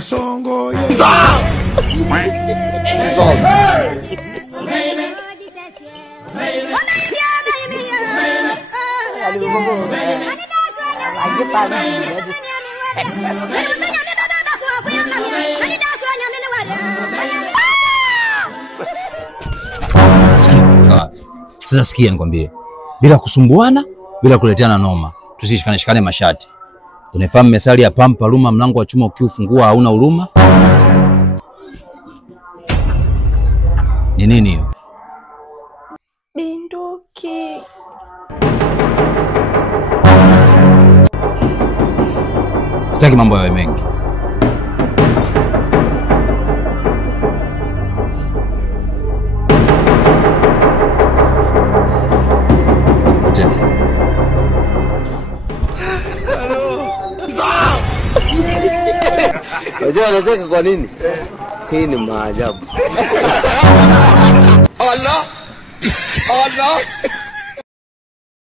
Kasongo ye. Sasa sikia nikwambie. Bila kusumbuana, bila kuleteana noma. Tusishikane mashati. Unafahamu methali ya pampa luma mlango wa chuma ukiufungua hauna huruma? Ni nini hiyo? Binduki. Sitaki mambo yawe mengi. Unajua anacheka kwa nini? Hii ni maajabu. Allah! Allah!